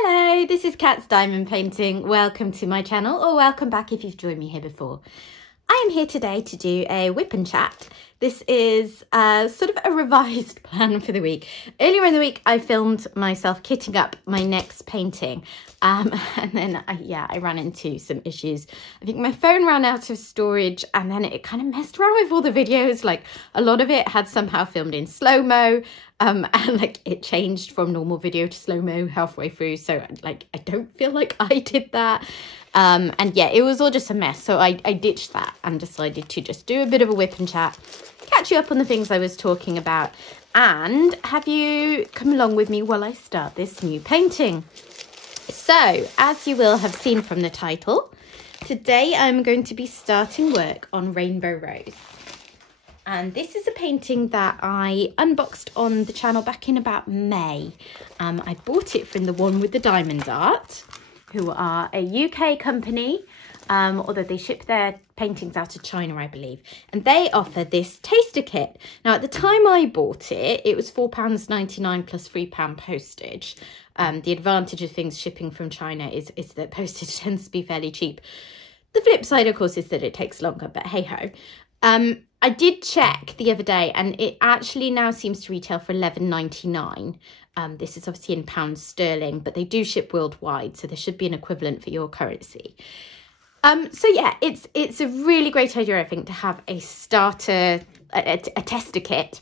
Hello, this is Cat's Diamond Painting. Welcome to my channel, or welcome back if you've joined me here before. I am here today to do a whip and chat. This is sort of a revised plan for the week. Earlier in the week, I filmed myself kitting up my next painting. And then, I ran into some issues. I think my phone ran out of storage and then it kind of messed around with all the videos. Like a lot of it had somehow filmed in slow-mo. And like it changed from normal video to slow-mo halfway through. So like, I don't feel like I did that. And yeah, it was all just a mess. So I ditched that and decided to just do a bit of a whip and chat, catch you up on the things I was talking about, and have you come along with me while I start this new painting. So, as you will have seen from the title, today I'm going to be starting work on Rainbow Rose. And this is a painting that I unboxed on the channel back in about May. I bought it from the one with the diamond art, who are a UK company, although they ship their paintings out of China, I believe. And they offer this taster kit. Now, at the time I bought it, it was £4.99 plus £3 postage. The advantage of things shipping from China is that postage tends to be fairly cheap. The flip side, of course, is that it takes longer, but hey-ho. I did check the other day and it actually now seems to retail for £11.99. This is obviously in pounds sterling, but they do ship worldwide, so there should be an equivalent for your currency. So yeah, it's a really great idea, I think, to have a starter, a tester kit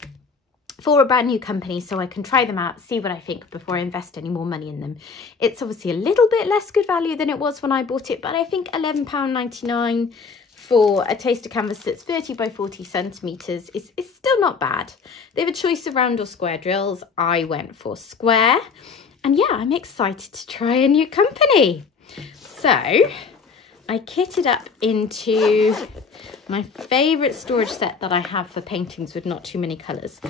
for a brand new company, so I can try them out, see what I think before I invest any more money in them. It's obviously a little bit less good value than it was when I bought it, but I think £11.99 for a taster canvas that's 30 by 40 centimetres is still not bad. They have a choice of round or square drills. I went for square. And yeah, I'm excited to try a new company. So I kitted up into my favourite storage set that I have for paintings with not too many colours.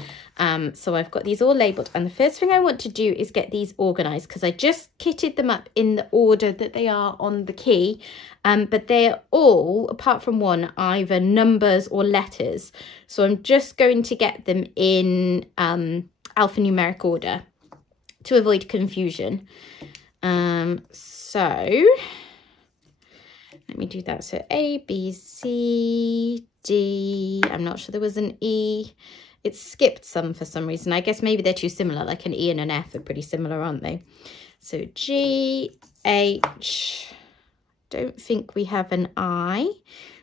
So I've got these all labelled, and the first thing I want to do is get these organised, because I just kitted them up in the order that they are on the key, but they're all, apart from one, either numbers or letters. So I'm just going to get them in alphanumeric order to avoid confusion. So let me do that. So A, B, C, D. I'm not sure there was an E. It skipped some for some reason. I guess maybe they're too similar, like an E and an F are pretty similar, aren't they? So G, H. Don't think we have an I.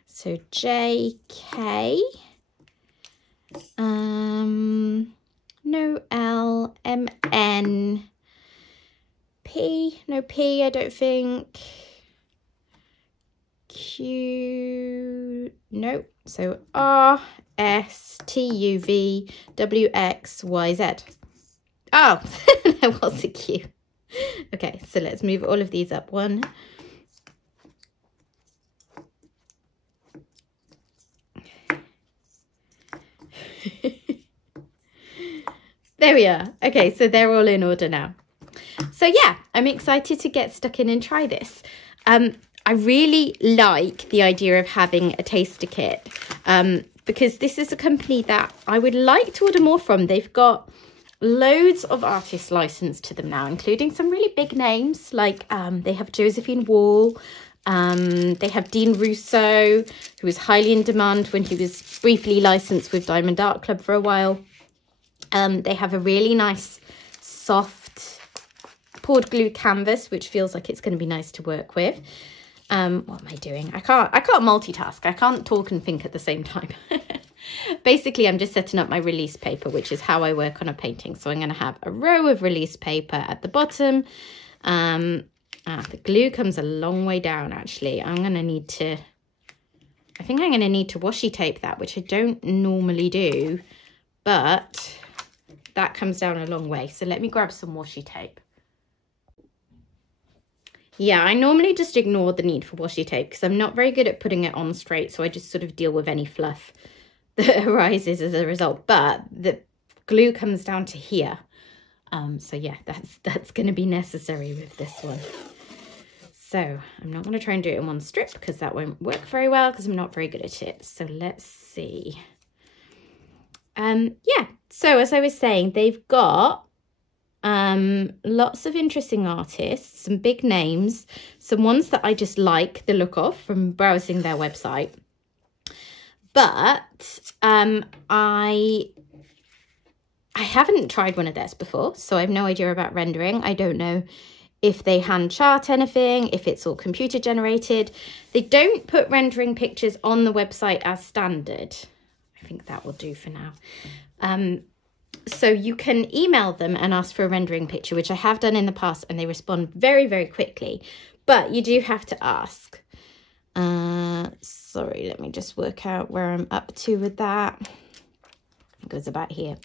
So J, K. No L, M, N. P. No P, I don't think. Q, no, so R, S, T, U, V, W, X, Y, Z. Oh, there was a Q. Okay, so let's move all of these up one. There we are. Okay, so they're all in order now. So yeah, I'm excited to get stuck in and try this. I really like the idea of having a taster kit, because this is a company that I would like to order more from. They've got loads of artists licensed to them now, including some really big names, like they have Josephine Wall, they have Dean Russo, who was highly in demand when he was briefly licensed with Diamond Art Club for a while. They have a really nice soft poured glue canvas, which feels like it's going to be nice to work with. What am I doing? I can't multitask. I can't talk and think at the same time. Basically, I'm just setting up my release paper, which is how I work on a painting. So I'm going to have a row of release paper at the bottom. The glue comes a long way down, actually. I think I'm going to need to washi tape that, which I don't normally do, but that comes down a long way. So let me grab some washi tape. Yeah, I normally just ignore the need for washi tape because I'm not very good at putting it on straight. So I just sort of deal with any fluff that arises as a result. But the glue comes down to here. So yeah, that's going to be necessary with this one. So I'm not going to try and do it in one strip because that won't work very well because I'm not very good at it. So let's see. Yeah, so as I was saying, they've got lots of interesting artists, some big names, some ones that I just like the look of from browsing their website. But I haven't tried one of theirs before, so I have no idea about rendering. I don't know if they hand chart anything, if it's all computer generated. They don't put rendering pictures on the website as standard. I think that will do for now. So you can email them and ask for a rendering picture, which I have done in the past, and they respond very, very quickly. But you do have to ask. Sorry, let me just work out where I'm up to with that. It goes about here.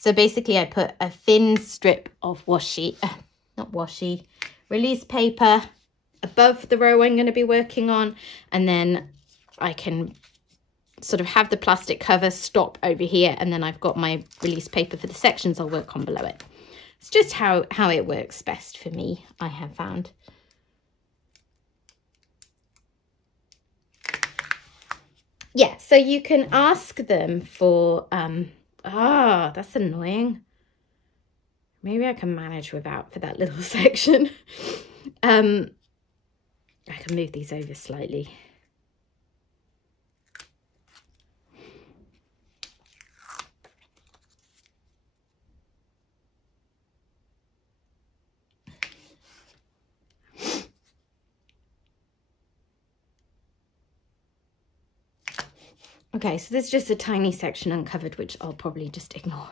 So basically I put a thin strip of washi, not washi, release paper above the row I'm going to be working on, and then I can sort of have the plastic cover stop over here, and then I've got my release paper for the sections I'll work on below it. It's just how it works best for me, I have found. Yeah, so you can ask them for, that's annoying. Maybe I can manage without for that little section. I can move these over slightly. Okay, so there's just a tiny section uncovered, which I'll probably just ignore.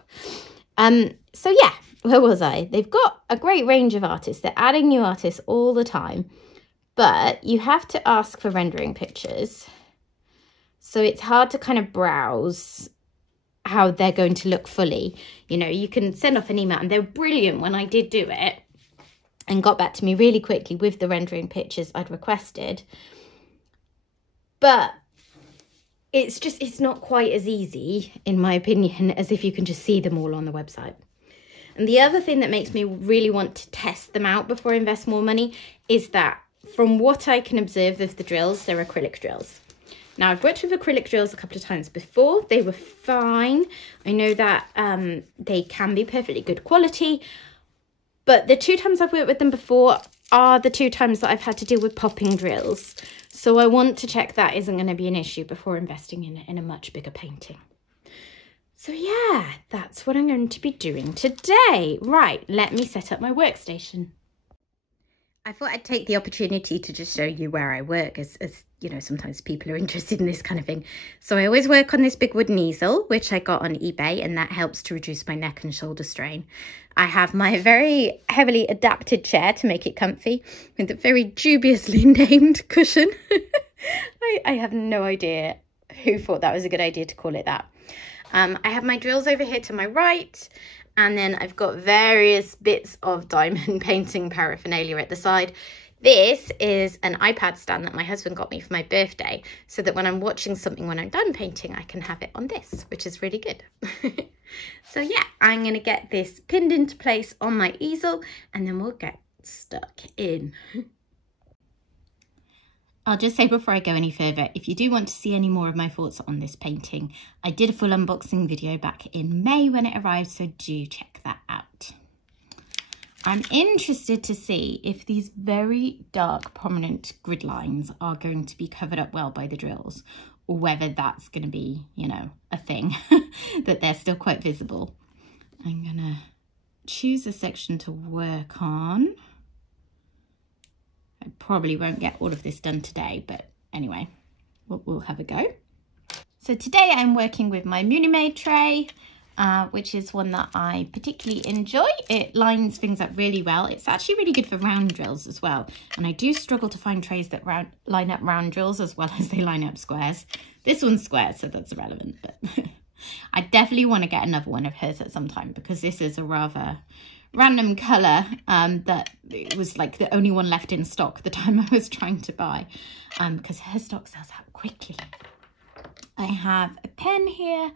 So yeah, where was I? They've got a great range of artists. They're adding new artists all the time, but you have to ask for rendering pictures. So it's hard to kind of browse how they're going to look fully. You know, you can send off an email, and they're brilliant when I did do it and got back to me really quickly with the rendering pictures I'd requested. But it's not quite as easy, in my opinion, as if you can just see them all on the website. And the other thing that makes me really want to test them out before I invest more money is that from what I can observe of the drills, they're acrylic drills. Now, I've worked with acrylic drills a couple of times before. They were fine. I know that they can be perfectly good quality, but the 2 times I've worked with them before are the 2 times that I've had to deal with popping drills. So I want to check that isn't going to be an issue before investing in a much bigger painting. So yeah, that's what I'm going to be doing today. Right, let me set up my workstation. I thought I'd take the opportunity to just show you where I work, as you know, sometimes people are interested in this kind of thing. So I always work on this big wooden easel, which I got on eBay, and that helps to reduce my neck and shoulder strain. I have my very heavily adapted chair to make it comfy with a very dubiously named cushion. I have no idea who thought that was a good idea to call it that. I have my drills over here to my right, and then I've got various bits of diamond painting paraphernalia at the side. This is an iPad stand that my husband got me for my birthday, so that when I'm watching something when I'm done painting, I can have it on this, which is really good. So yeah, I'm going to get this pinned into place on my easel, and then we'll get stuck in. I'll just say before I go any further, if you do want to see any more of my thoughts on this painting, I did a full unboxing video back in May when it arrived, so do check that out. I'm interested to see if these very dark, prominent grid lines are going to be covered up well by the drills, or whether that's going to be, you know, a thing, that they're still quite visible. I'm going to choose a section to work on. I probably won't get all of this done today, but anyway, we'll have a go. So today I'm working with my Munimade tray, which is one that I particularly enjoy. It lines things up really well. It's actually really good for round drills as well. And I do struggle to find trays that line up round drills as well as they line up squares. This one's square, so that's irrelevant, but I definitely want to get another one of hers at some time, because this is a rather random colour that it was like the only one left in stock the time I was trying to buy, because her stock sells out quickly. I have a pen here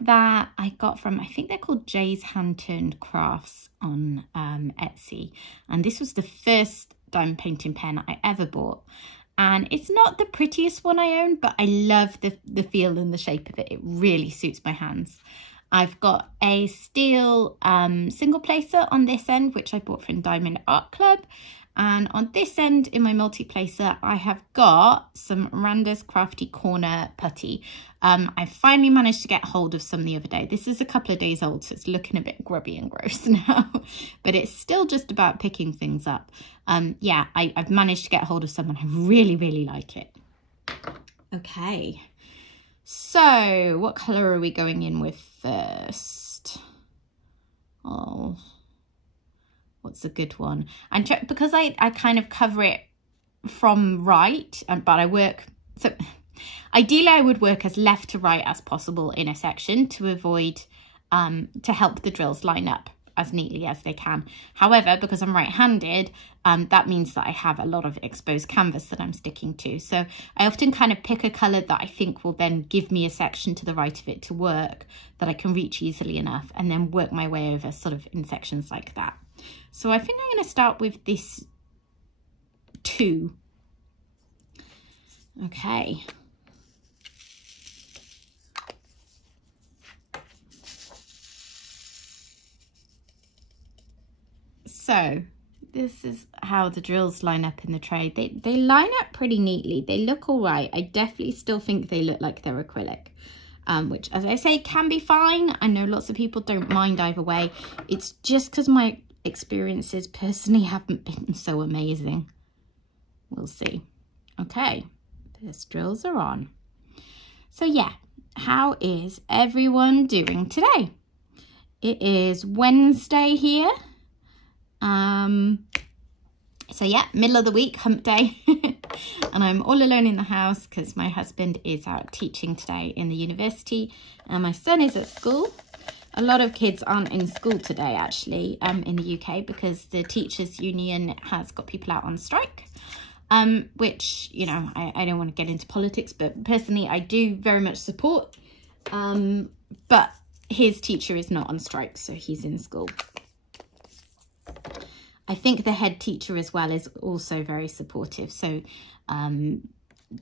that I got from, I think they're called Jay's Hand Turned Crafts on Etsy, and this was the first diamond painting pen I ever bought, and it's not the prettiest one I own, but I love the feel and the shape of it. It really suits my hands. I've got a steel single placer on this end, which I bought from Diamond Art Club. And on this end in my multi-placer, I have got some Randa's Crafty Corner putty. I finally managed to get hold of some the other day. This is a couple of days old, so it's looking a bit grubby and gross now, but it's still just about picking things up. Yeah, I've managed to get hold of some and I really, really like it. Okay, so what colour are we going in with first? Oh, what's a good one? And because I kind of cover it from right, but I work, so ideally I would work as left to right as possible in a section to avoid, to help the drills line up as neatly as they can. However, because I'm right-handed, that means that I have a lot of exposed canvas that I'm sticking to. So I often kind of pick a colour that I think will then give me a section to the right of it to work, that I can reach easily enough, and then work my way over sort of in sections like that. So I think I'm going to start with this 2. Okay. So this is how the drills line up in the tray. They line up pretty neatly. They look all right. I definitely still think they look like they're acrylic, which, as I say, can be fine. I know lots of people don't mind either way. It's just because my experiences personally haven't been so amazing. We'll see. Okay, first drills are on. So yeah, how is everyone doing today? It is Wednesday here. So yeah, middle of the week, hump day. And I'm all alone in the house because my husband is out teaching today in the university and my son is at school. A lot of kids aren't in school today, actually, in the UK, because the teachers union has got people out on strike, which, you know, I don't want to get into politics, but personally I do very much support, but his teacher is not on strike, so he's in school. I think the head teacher as well is also very supportive. So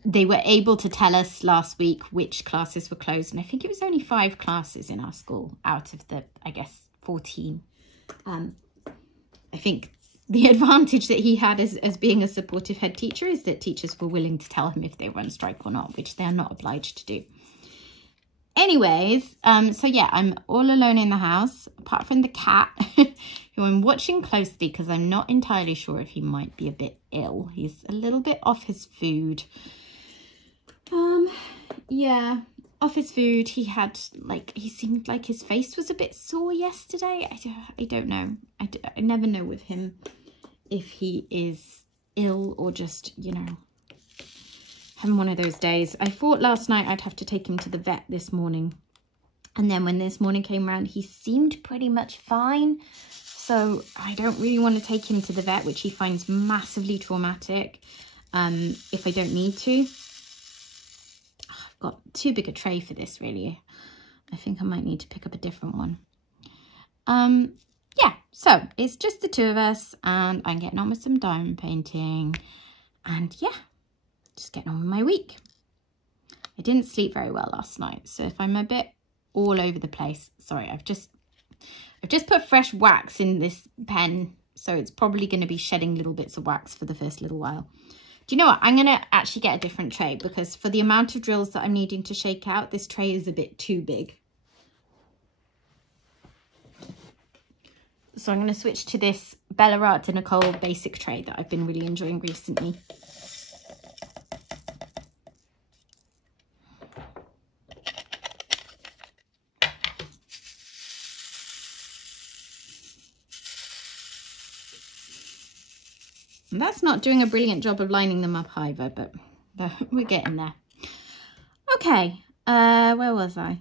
they were able to tell us last week which classes were closed. And I think it was only 5 classes in our school out of the, I guess, 14. I think the advantage that he had as being a supportive head teacher is that teachers were willing to tell him if they were on strike or not, which they are not obliged to do. Anyways, so yeah, I'm all alone in the house, apart from the cat, who I'm watching closely because I'm not entirely sure if he might be a bit ill. He's a little bit off his food. Yeah, off his food. He had, like, he seemed like his face was a bit sore yesterday. I don't know. I never know with him if he is ill or just, you know, having one of those days. I thought last night I'd have to take him to the vet this morning. And then when this morning came around, he seemed pretty much fine. So I don't really want to take him to the vet, which he finds massively traumatic, if I don't need to. I've got too big a tray for this, really. I think I might need to pick up a different one. Yeah, so it's just the 2 of us and I'm getting on with some diamond painting. And yeah, just getting on with my week. I didn't sleep very well last night, so if I'm a bit all over the place, sorry, I've just put fresh wax in this pen, so it's probably going to be shedding little bits of wax for the first little while. Do you know what? I'm going to actually get a different tray because for the amount of drills that I'm needing to shake out, this tray is a bit too big. So I'm going to switch to this Bella Art de Nicole basic tray that I've been really enjoying recently. And that's not doing a brilliant job of lining them up either, but we're getting there. Okay, where was I?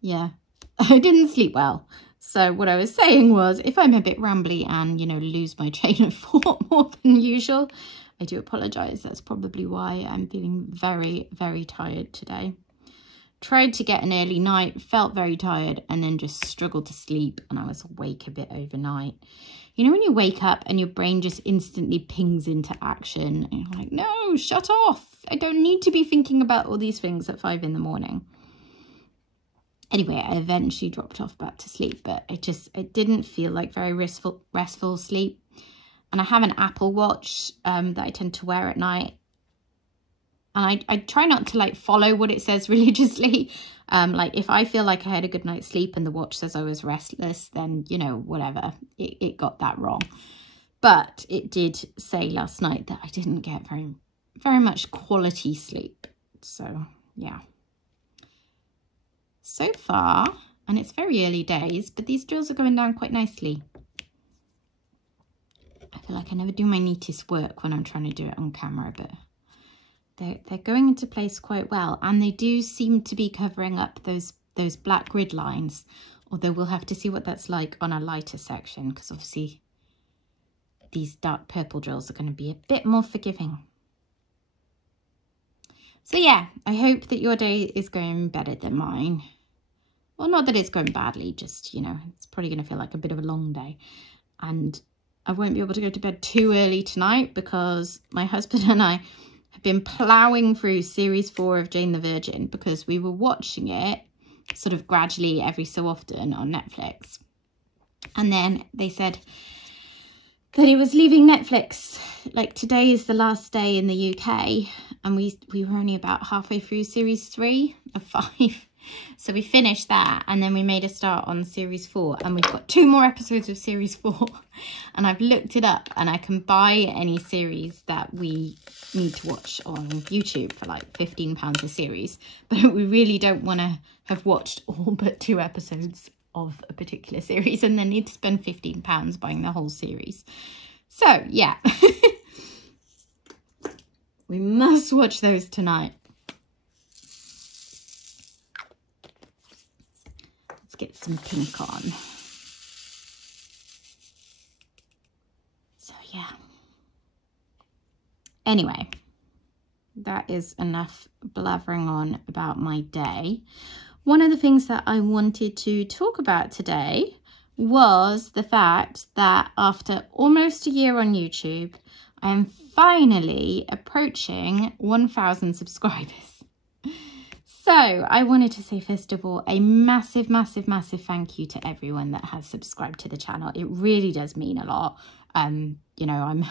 Yeah, I didn't sleep well. So what I was saying was, if I'm a bit rambly and, you know, lose my chain of thought more than usual, I do apologise. That's probably why I'm feeling very, very tired today. Tried to get an early night, felt very tired, and then just struggled to sleep, and I was awake a bit overnight. You know when you wake up and your brain just instantly pings into action, and you're like, no, shut off. I don't need to be thinking about all these things at 5 in the morning. Anyway, I eventually dropped off back to sleep, but it didn't feel like very restful sleep. And I have an Apple Watch that I tend to wear at night. And I try not to like follow what it says religiously. Like if I feel like I had a good night's sleep and the watch says I was restless, then, you know, whatever, it got that wrong. But it did say last night that I didn't get very much quality sleep. So yeah. So far, and it's very early days, but these drills are going down quite nicely. I feel like I never do my neatest work when I'm trying to do it on camera, but they're going into place quite well, and they do seem to be covering up those black grid lines, although we'll have to see what that's like on a lighter section, because obviously these dark purple drills are going to be a bit more forgiving. So yeah, I hope that your day is going better than mine. Well, not that it's going badly, just, you know, it's probably going to feel like a bit of a long day. And I won't be able to go to bed too early tonight because my husband and I have been ploughing through series 4 of Jane the Virgin, because we were watching it sort of gradually every so often on Netflix. And then they said that it was leaving Netflix. Like today is the last day in the UK, and we were only about halfway through series 3 of 5. So we finished that, and then we made a start on series 4, and we've got 2 more episodes of series 4. And I've looked it up, and I can buy any series that we need to watch on YouTube for like £15 a series. But we really don't want to have watched all but 2 episodes of a particular series and then need to spend £15 buying the whole series. So yeah, we must watch those tonight. Let's get some pink on. So yeah. Anyway, that is enough blathering on about my day. One of the things that I wanted to talk about today was the fact that after almost a year on YouTube, I am finally approaching 1,000 subscribers. So I wanted to say, first of all, a massive, massive, massive thank you to everyone that has subscribed to the channel. It really does mean a lot. You know, I'm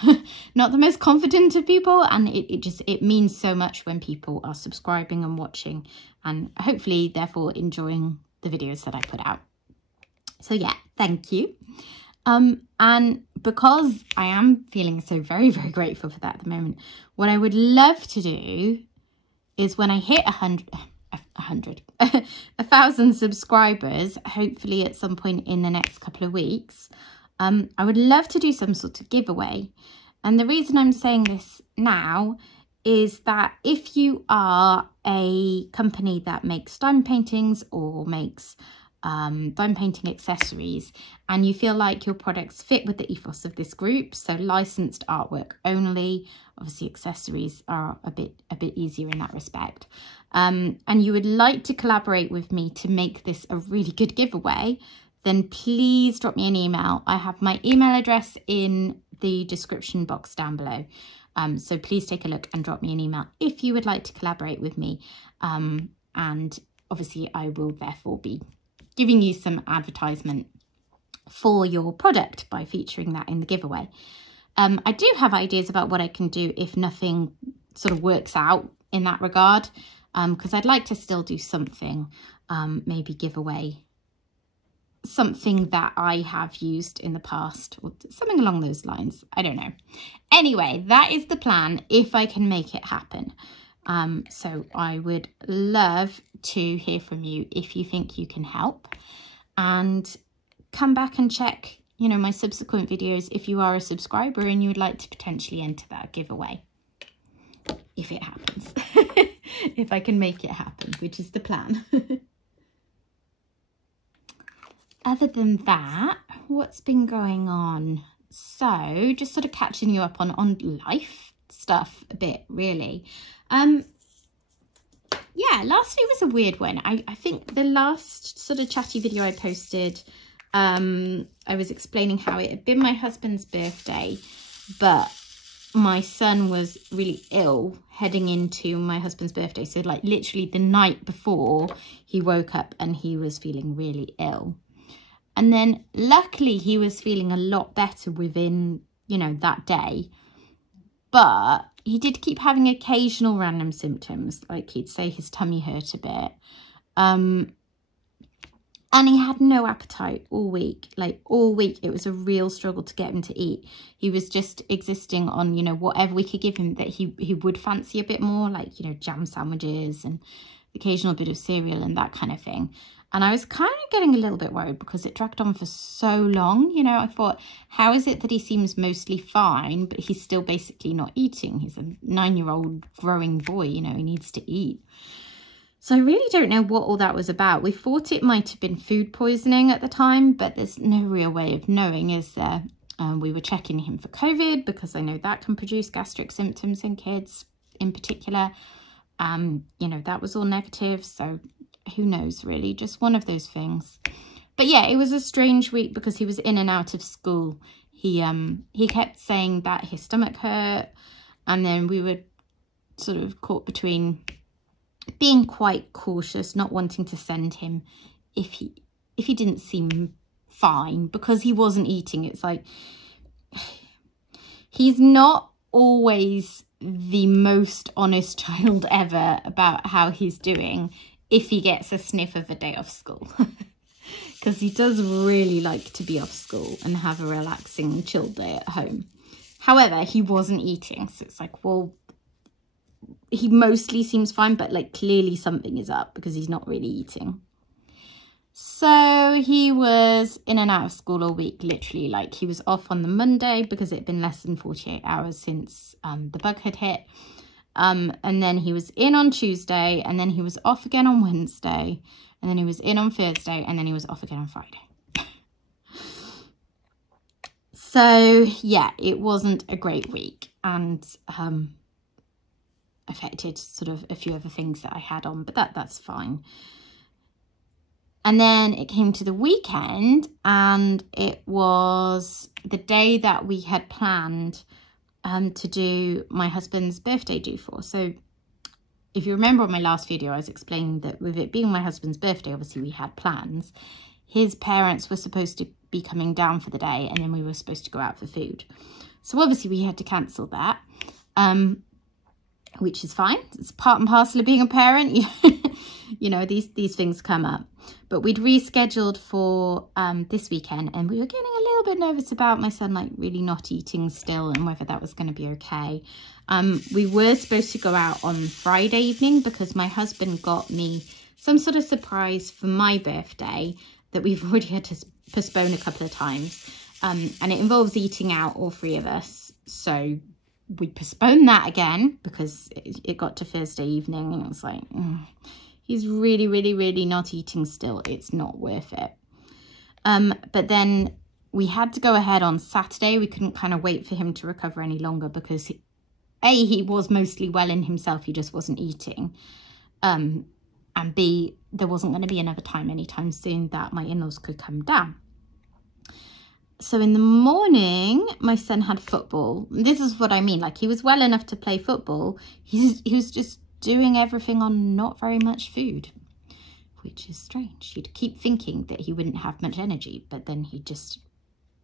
not the most confident of people, and it means so much when people are subscribing and watching, and hopefully therefore enjoying the videos that I put out. So yeah, thank you. And because I am feeling so very, very grateful for that at the moment, what I would love to do is when I hit 1,000 subscribers, hopefully at some point in the next couple of weeks, I would love to do some sort of giveaway. And the reason I'm saying this now is that if you are a company that makes diamond paintings or makes diamond painting accessories, and you feel like your products fit with the ethos of this group, so licensed artwork only, obviously accessories are a bit easier in that respect, and you would like to collaborate with me to make this a really good giveaway, then please drop me an email. I have my email address in the description box down below. So please take a look and drop me an email if you would like to collaborate with me. And obviously I will therefore be giving you some advertisement for your product by featuring that in the giveaway. I do have ideas about what I can do if nothing sort of works out in that regard, because I'd like to still do something, maybe give away something that I have used in the past or something along those lines. I don't know. Anyway, that is the plan if I can make it happen. So I would love to hear from you if you think you can help, and come back and check, you know, my subsequent videos if you are a subscriber and you would like to potentially enter that giveaway. If it happens, if I can make it happen, which is the plan. Other than that, what's been going on? So just sort of catching you up on life stuff a bit, really. Yeah, last week was a weird one. I think the last sort of chatty video I posted, I was explaining how it had been my husband's birthday, but my son was really ill heading into my husband's birthday. So like literally the night before, he woke up and he was feeling really ill. And then luckily he was feeling a lot better within, you know, that day. But he did keep having occasional random symptoms. Like he'd say his tummy hurt a bit. And he had no appetite all week. Like all week, it was a real struggle to get him to eat. He was just existing on, you know, whatever we could give him that he would fancy a bit more. Like, you know, jam sandwiches and occasional bit of cereal and that kind of thing. And I was kind of getting a little bit worried because it dragged on for so long. You know, I thought, how is it that he seems mostly fine, but he's still basically not eating? He's a 9-year-old growing boy, you know, he needs to eat. So I really don't know what all that was about. We thought it might have been food poisoning at the time, but there's no real way of knowing, is there? We were checking him for COVID because I know that can produce gastric symptoms in kids in particular. You know, that was all negative. So who knows, really? Just one of those things. But yeah, it was a strange week because he was in and out of school. He kept saying that his stomach hurt, and then we were sort of caught between being quite cautious, not wanting to send him if he didn't seem fine because he wasn't eating. It's like he's not always the most honest child ever about how he's doing if he gets a sniff of a day off school. Because he does really like to be off school and have a relaxing, chilled day at home. However, he wasn't eating. So it's like, well, he mostly seems fine, but like clearly something is up because he's not really eating. So he was in and out of school all week, literally. Like he was off on the Monday because it had been less than 48 hours since the bug had hit. And then he was in on Tuesday, and then he was off again on Wednesday, and then he was in on Thursday, and then he was off again on Friday. So yeah, it wasn't a great week, and affected sort of a few other things that I had on, but that's fine. And then it came to the weekend, and it was the day that we had planned to do my husband's birthday do for. So if you remember on my last video, I was explaining that with it being my husband's birthday, obviously we had plans. His parents were supposed to be coming down for the day, and then we were supposed to go out for food. So obviously we had to cancel that, which is fine. It's part and parcel of being a parent. You know, these things come up. But we'd rescheduled for this weekend, and we were getting a little bit nervous about my son like really not eating still and whether that was going to be okay. We were supposed to go out on Friday evening because my husband got me some sort of surprise for my birthday that we've already had to postpone a couple of times. And it involves eating out, all three of us. So we postponed that again because it got to Thursday evening, and it was like, he's really, really, really not eating still. It's not worth it. But then we had to go ahead on Saturday. We couldn't kind of wait for him to recover any longer because A, he was mostly well in himself. He just wasn't eating. And B, there wasn't going to be another time anytime soon that my in-laws could come down. So in the morning, my son had football. This is what I mean. Like, he was well enough to play football. He was just doing everything on not very much food, which is strange. You'd keep thinking that he wouldn't have much energy, but then he just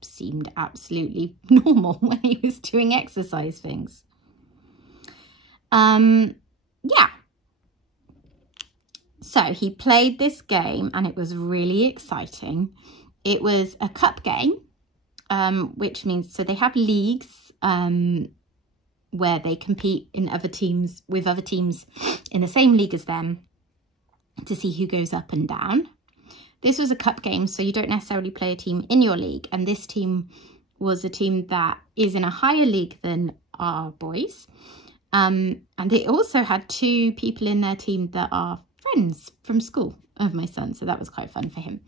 seemed absolutely normal when he was doing exercise things. Yeah. So he played this game, and it was really exciting. It was a cup game, which means, so they have leagues, where they compete in other teams with other teams in the same league as them to see who goes up and down. This was a cup game, so you don't necessarily play a team in your league. And this team was a team that is in a higher league than our boys. And they also had 2 people in their team that are friends from school of my son. So that was quite fun for him.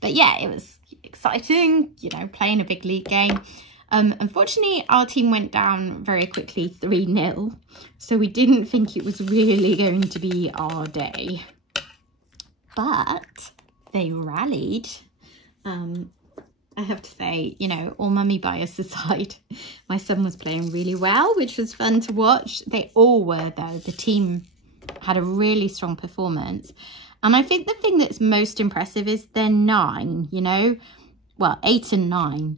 But yeah, it was exciting, you know, playing a big league game. Unfortunately, our team went down very quickly, 3-0. So we didn't think it was really going to be our day. But they rallied. I have to say, you know, all mummy bias aside, my son was playing really well, which was fun to watch. They all were, though. The team had a really strong performance. And I think the thing that's most impressive is they're 9, you know, well, 8 and 9.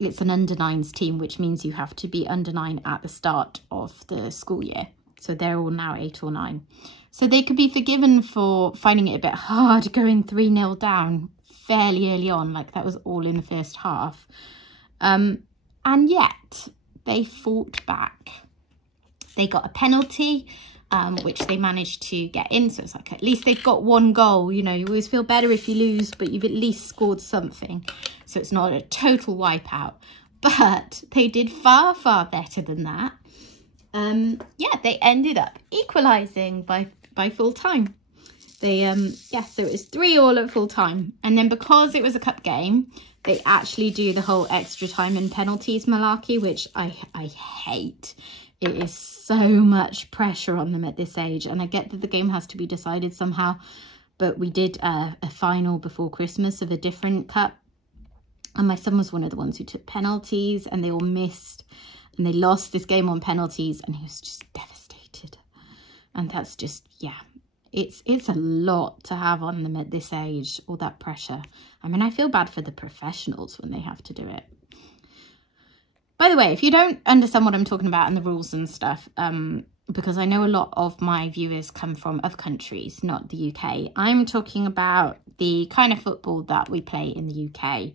It's an under 9s team, which means you have to be under 9 at the start of the school year. So they're all now 8 or 9. So they could be forgiven for finding it a bit hard going 3-0 down fairly early on, like that was all in the first half. And yet they fought back. They got a penalty, which they managed to get in. So it's like, at least they've got 1 goal. You know, you always feel better if you lose, but you've at least scored something. So it's not a total wipeout. But they did far, far better than that. Yeah, they ended up equalising by full time. They, yeah, so it was 3-3 at full time. And then because it was a cup game, they actually do the whole extra time and penalties malarkey, which I hate. It is so much pressure on them at this age. And I get that the game has to be decided somehow. But we did a final before Christmas of a different cup. And my son was one of the ones who took penalties, and they all missed. And they lost this game on penalties, and he was just devastated. And that's just, yeah, it's a lot to have on them at this age, all that pressure. I mean, I feel bad for the professionals when they have to do it. By the way, if you don't understand what I'm talking about and the rules and stuff, because I know a lot of my viewers come from other countries, not the UK, I'm talking about the kind of football that we play in the UK,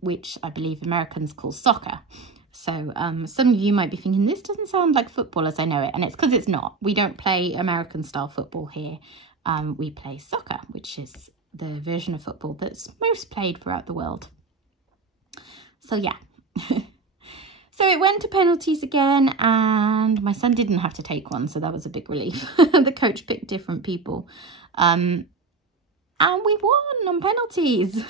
which I believe Americans call soccer. So some of you might be thinking, this doesn't sound like football as I know it. And it's because it's not. We don't play American style football here. We play soccer, which is the version of football that's most played throughout the world. So yeah. So it went to penalties again, and my son didn't have to take one. So that was a big relief. The coach picked different people. And we won on penalties.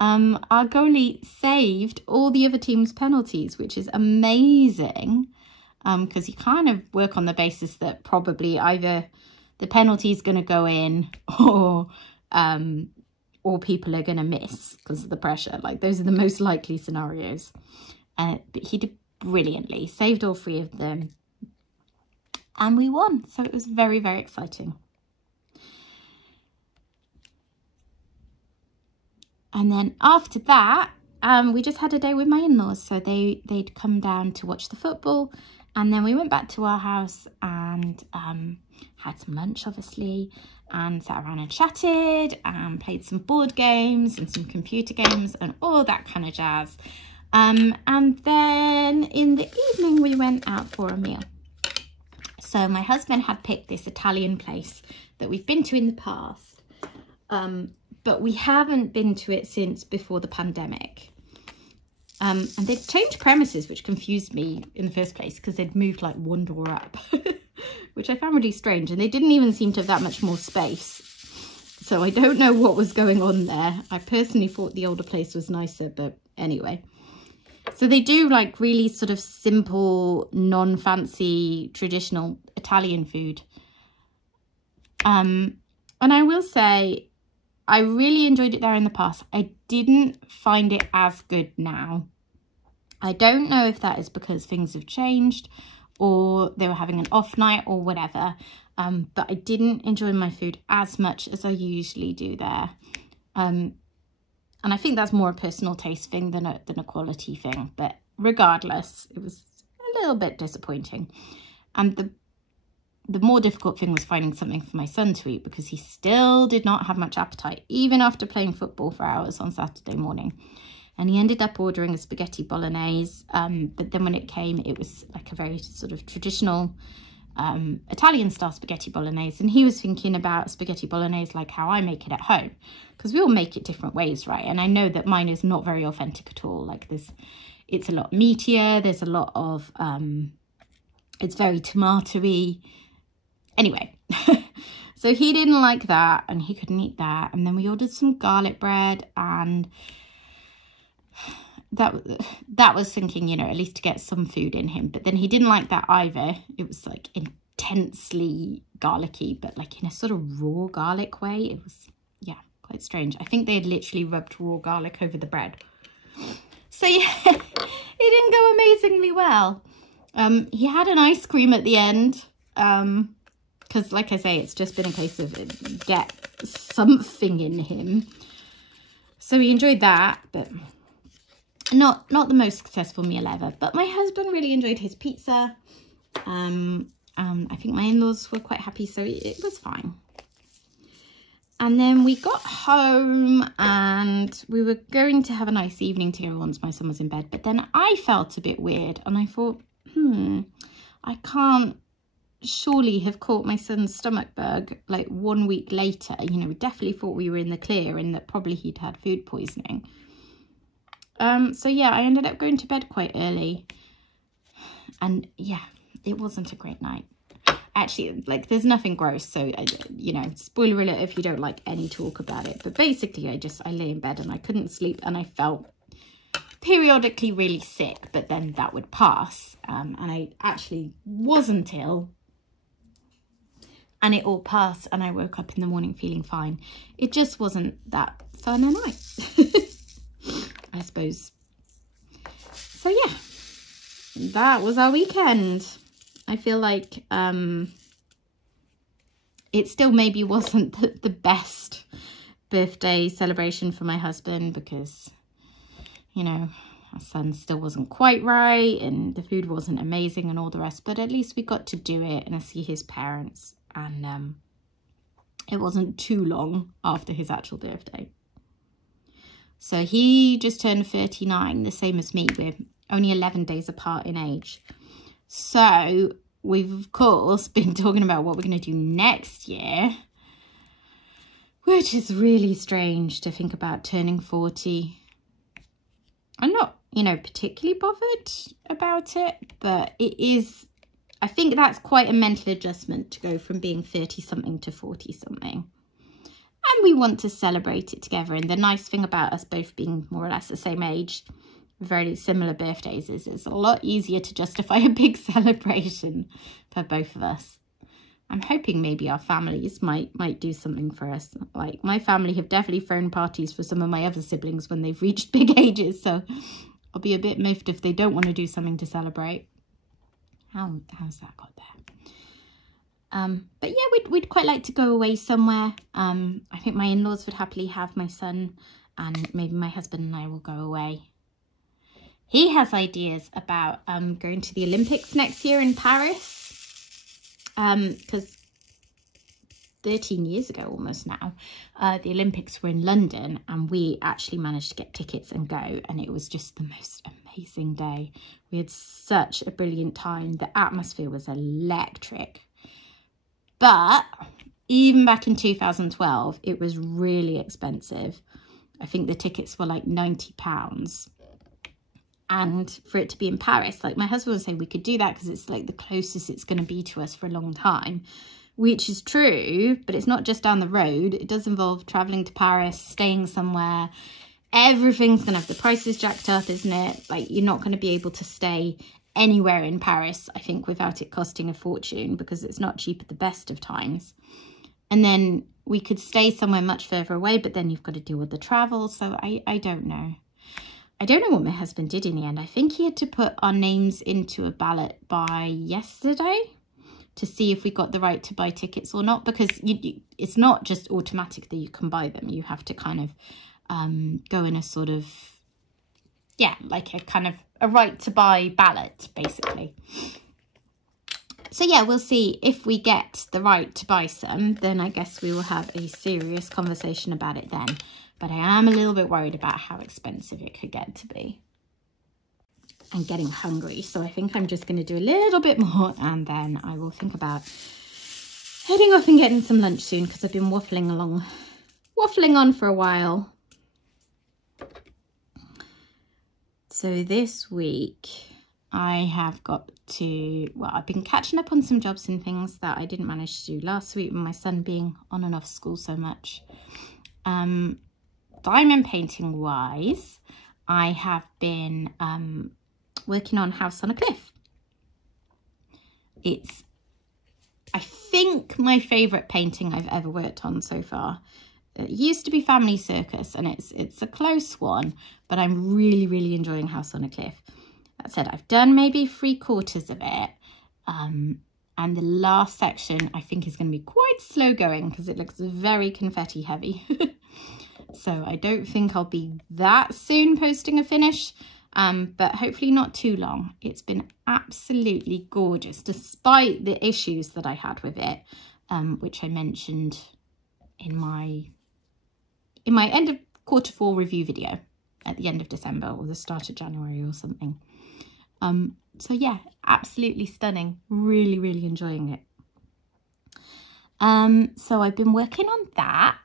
Our goalie saved all the other team's penalties, which is amazing, because you kind of work on the basis that probably either the penalty is going to go in or people are going to miss because of the pressure. Like, those are the most likely scenarios. But he did brilliantly, saved all 3 of them, and we won. So it was very, very exciting. And then after that, we just had a day with my in-laws. So they'd come down to watch the football. And then we went back to our house and had some lunch, obviously, and sat around and chatted and played some board games and some computer games and all that kind of jazz. And then in the evening, we went out for a meal. So my husband had picked this Italian place that we've been to in the past. But we haven't been to it since before the pandemic. And they'd changed premises, which confused me in the first place because they'd moved like 1 door up, which I found really strange. And they didn't even seem to have that much more space. So I don't know what was going on there. I personally thought the older place was nicer, but anyway. So they do like really sort of simple, non-fancy, traditional Italian food. And I will say, I really enjoyed it there in the past. I didn't find it as good now. I don't know if that is because things have changed or they were having an off night or whatever. But I didn't enjoy my food as much as I usually do there. And I think that's more a personal taste thing than a quality thing. But regardless, it was a little bit disappointing. And the more difficult thing was finding something for my son to eat, because he still did not have much appetite, even after playing football for hours on Saturday morning. And he ended up ordering a spaghetti bolognese. But then when it came, it was like a very sort of traditional Italian style spaghetti bolognese. And he was thinking about spaghetti bolognese like how I make it at home, because we all make it different ways, right? And I know that mine is not very authentic at all. Like this, it's a lot meatier. There's a lot of, it's very tomatoey. Anyway, so he didn't like that and he couldn't eat that. And then we ordered some garlic bread, and that was thinking, you know, at least to get some food in him. But then he didn't like that either. It was like intensely garlicky, but like in a sort of raw garlic way. It was, yeah, quite strange. I think they had literally rubbed raw garlic over the bread. So yeah, it didn't go amazingly well. He had an ice cream at the end, because like I say, it's just been a case of get something in him. So he enjoyed that, but not the most successful meal ever. But my husband really enjoyed his pizza. I think my in-laws were quite happy, so it was fine. And then we got home and we were going to have a nice evening together once my son was in bed. But then I felt a bit weird and I thought, I can't surely have caught my son's stomach bug like 1 week later. You know, we definitely thought we were in the clear and that probably he'd had food poisoning. So yeah, I ended up going to bed quite early. And yeah, it wasn't a great night. Actually, like, there's nothing gross, so, you know, spoiler alert if you don't like any talk about it. But basically, I lay in bed and I couldn't sleep and I felt periodically really sick, but then that would pass. And I actually wasn't ill. And it all passed and I woke up in the morning feeling fine. It just wasn't that fun a night, I suppose. So, yeah, that was our weekend. I feel like it still maybe wasn't the best birthday celebration for my husband because, you know, our son still wasn't quite right and the food wasn't amazing and all the rest. But at least we got to do it and see his parents. And it wasn't too long after his actual birthday. So he just turned 39, the same as me. We're only 11 days apart in age. So we've, of course, been talking about what we're going to do next year, which is really strange to think about turning 40. I'm not, you know, particularly bothered about it, but it is, I think that's quite a mental adjustment to go from being 30-something to 40-something. And we want to celebrate it together. And the nice thing about us both being more or less the same age, very similar birthdays, is it's a lot easier to justify a big celebration for both of us. I'm hoping maybe our families might do something for us. Like, my family have definitely thrown parties for some of my other siblings when they've reached big ages, so I'll be a bit miffed if they don't want to do something to celebrate. How's that got there? But yeah, we'd quite like to go away somewhere. I think my in-laws would happily have my son, and maybe my husband and I will go away. He has ideas about going to the Olympics next year in Paris, because 13 years ago almost now, the Olympics were in London and we actually managed to get tickets and go, and it was just the most amazing day. We had such a brilliant time. The atmosphere was electric. But even back in 2012, it was really expensive. I think the tickets were like £90. And for it to be in Paris, like, my husband would say we could do that because it's like the closest it's going to be to us for a long time, which is true, but it's not just down the road. It does involve traveling to Paris, staying somewhere. Everything's going to have the prices jacked up, isn't it? Like, you're not going to be able to stay anywhere in Paris, I think, without it costing a fortune, because it's not cheap at the best of times. And then we could stay somewhere much further away, but then you've got to deal with the travel. So I don't know. I don't know what my husband did in the end. I think he had to put our names into a ballot by yesterday to see if we got the right to buy tickets or not, because it's not just automatic that you can buy them. You have to kind of go in a sort of, yeah, like a kind of a right to buy ballot, basically. So yeah, we'll see if we get the right to buy some, then I guess we will have a serious conversation about it then. But I am a little bit worried about how expensive it could get to be. I'm getting hungry, so I think I'm just going to do a little bit more and then I will think about heading off and getting some lunch soon, because I've been waffling on for a while. So this week I have got to, well, I've been catching up on some jobs and things that I didn't manage to do last week with my son being on and off school so much. Diamond painting wise, I have been working on House on a Cliff. It's, I think, my favourite painting I've ever worked on so far. It used to be Family Circus, and it's a close one, but I'm really, really enjoying House on a Cliff. That said, I've done maybe 3/4 of it. And the last section I think is going to be quite slow going because it looks very confetti heavy. So I don't think I'll be that soon posting a finish, but hopefully not too long. It's been absolutely gorgeous despite the issues that I had with it, which I mentioned in my end of Q4 review video at the end of December or the start of January or something. So yeah, absolutely stunning. Really, really enjoying it. So I've been working on that,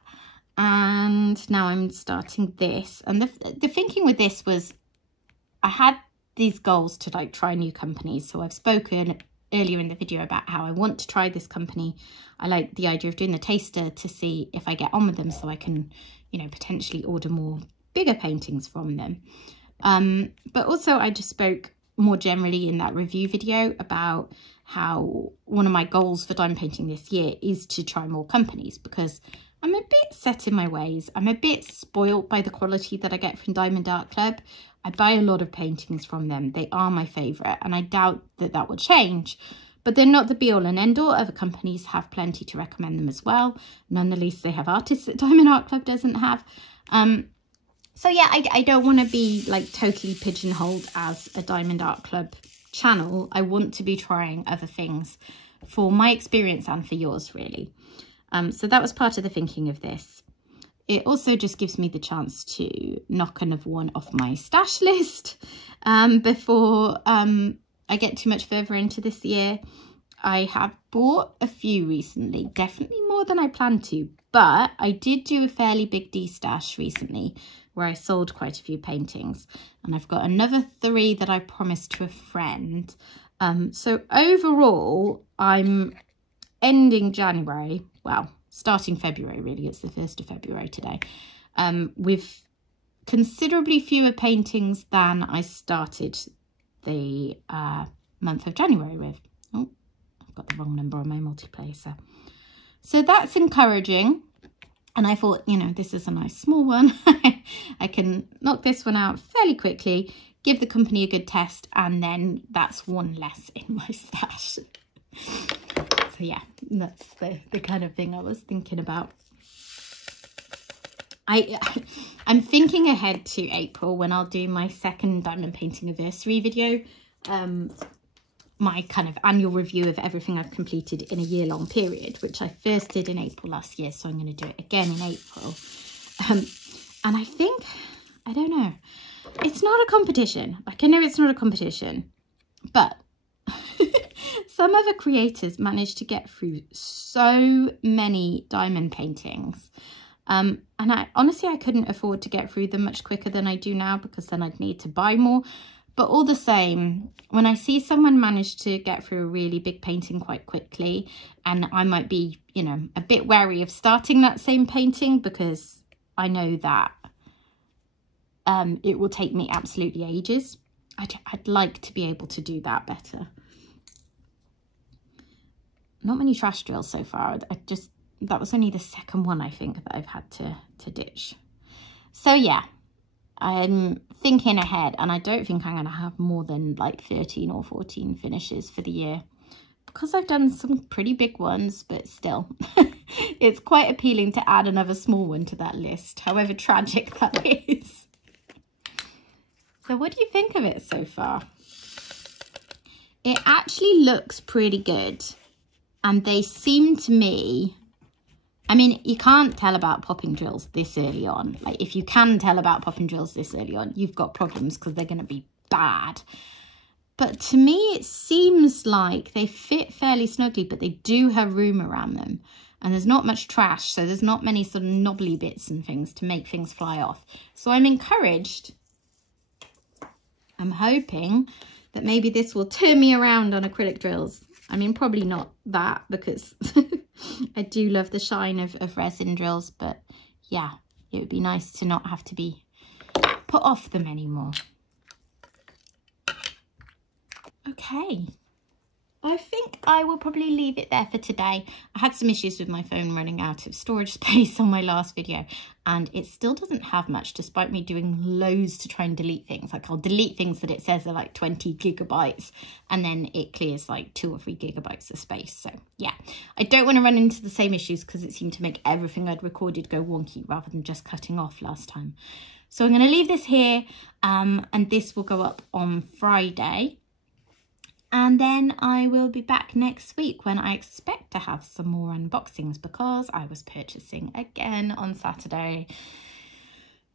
and now I'm starting this. And the thinking with this was, I had these goals to like try new companies. So I've spoken earlier in the video about how I want to try this company. I like the idea of doing the taster to see if I get on with them, so I can, you know, potentially order more bigger paintings from them. But also I just spoke more generally in that review video about how one of my goals for diamond painting this year is to try more companies, because I'm a bit set in my ways. I'm a bit spoiled by the quality that I get from Diamond Art Club. I buy a lot of paintings from them. They are my favourite, and I doubt that that will change. But they're not the be-all and end-all. Other companies have plenty to recommend them as well. None the least, they have artists that Diamond Art Club doesn't have. So yeah, I don't want to be like totally pigeonholed as a Diamond Art Club channel. I want to be trying other things for my experience and for yours, really. So that was part of the thinking of this. It also just gives me the chance to knock another one off my stash list before I get too much further into this year. I have bought a few recently, definitely more than I planned to, but I did do a fairly big de-stash recently where I sold quite a few paintings, and I've got another 3 that I promised to a friend. So overall, I'm ending January, well, starting February really, it's the 1st of February today, with considerably fewer paintings than I started the month of January with. Oh, I've got the wrong number on my multiplacer. So that's encouraging. And I thought, you know, this is a nice small one. I can knock this one out fairly quickly, give the company a good test, and then that's one less in my stash. So yeah, that's the kind of thing I was thinking about. I'm thinking ahead to April when I'll do my second diamond painting anniversary video. My kind of annual review of everything I've completed in a year-long period, which I first did in April last year, so I'm going to do it again in April. And I think, I don't know, it's not a competition. Like, I know it's not a competition, but some other creators managed to get through so many diamond paintings. And honestly, I couldn't afford to get through them much quicker than I do now, because then I'd need to buy more. But all the same, when I see someone manage to get through a really big painting quite quickly, and I might be, you know, a bit wary of starting that same painting because I know that it will take me absolutely ages. I'd like to be able to do that better. Not many trash drills so far. That was only the second one, I think, that I've had to ditch. So yeah. I'm thinking ahead, and I don't think I'm going to have more than like 13 or 14 finishes for the year, because I've done some pretty big ones, but still it's quite appealing to add another small one to that list, however tragic that is. So what do you think of it so far? It actually looks pretty good, and they seem to me, I mean, you can't tell about popping drills this early on. Like, if you can tell about popping drills this early on, you've got problems, because they're going to be bad. But to me, it seems like they fit fairly snugly, but they do have room around them. And there's not much trash, so there's not many sort of knobbly bits and things to make things fly off. So I'm encouraged. I'm hoping that maybe this will turn me around on acrylic drills. I mean, probably not that, because I do love the shine of resin drills, but yeah, it would be nice to not have to be put off them anymore. Okay, I think I will probably leave it there for today. I had some issues with my phone running out of storage space on my last video, and it still doesn't have much despite me doing loads to try and delete things. Like I'll delete things that it says are like 20 gigabytes and then it clears like 2 or 3 gigabytes of space. So yeah, I don't want to run into the same issues because it seemed to make everything I'd recorded go wonky rather than just cutting off last time. So I'm going to leave this here and this will go up on Friday. And then I will be back next week when I expect to have some more unboxings because I was purchasing again on Saturday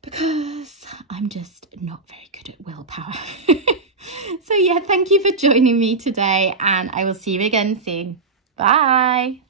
because I'm just not very good at willpower. So yeah, thank you for joining me today and I will see you again soon. Bye.